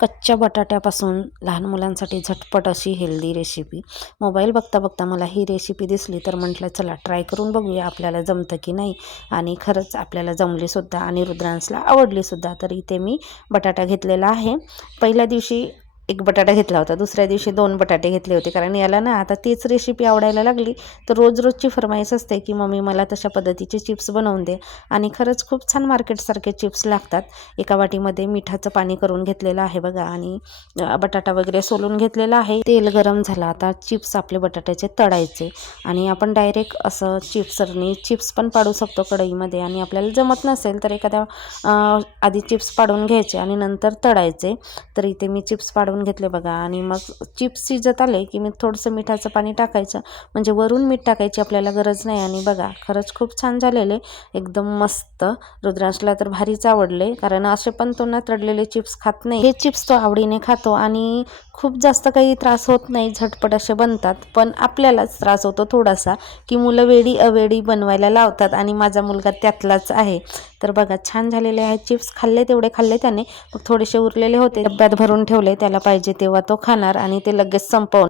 कच्च्या बटाट्यापासून लहान मुलांसाठी झटपट अशी हेल्दी रेसिपी. मोबाईल बघता बघता मला ही रेसिपी दिसली तर म्हटलं चला ट्राय करून बघूया आपल्याला जमतं की नाही. आणि खरंच आपल्याला जमलीसुद्धा आणि रुद्रांसला आवडलीसुद्धा. तर इथे मी बटाटा घेतलेला आहे. पहिल्या दिवशी एक बटाटा घेतला होता, दुसऱ्या दिवशी 2 बटाटे घेतले होते, कारण याला ना आता तीच रेसिपी आवडायला लागली. तर रोज रोजची फरमाईश असते की मम्मी मला तशा पद्धतीचे चिप्स बनवून दे. आणि खरंच खूप छान मार्केटसारखे चिप्स लागतात. एका वाटीमध्ये मिठाचं पाणी करून घेतलेलं आहे बघा, आणि बटाटा वगैरे सोलून घेतलेला आहे. तेल गरम झालं, आता चिप्स आपले बटाट्याचे तळायचे. आणि आपण डायरेक्ट असं चिप्सरनी चिप्स पण पाडू शकतो कढईमध्ये, आणि आपल्याला जमत नसेल तर एखाद्या आधी चिप्स पाडून घ्यायचे आणि नंतर तळायचे. तर इथे मी चिप्स पाडून घेतले बघा. आणि मग चिप्स शिजत आले की मी थोडंसं मिठाचं पाणी टाकायचं, म्हणजे वरून मीठ टाकायची आपल्याला गरज नाही. आणि बघा खरंच खूप छान झालेले, एकदम मस्त. रुद्रांशला तर भारीच आवडले, कारण असे पण तो ना तळलेले चिप्स खात नाही. हे चिप्स तो आवडीने खातो आणि खूप जास्त काही त्रास होत नाही, झटपट असे बनतात. पण आपल्यालाच त्रास होतो थोडासा, की मुलं वेडी अवेडी बनवायला लावतात, आणि माझा मुलगा त्यातलाच आहे. तर बघा छान झालेले आहेत चिप्स. खाल्ले तेवढे खाल्ले त्याने, मग थोडेसे उरलेले होते डब्यात भरून ठेवले, त्याला पाहिजे तेव्हा तो खाणार आणि ते लगेच संपवून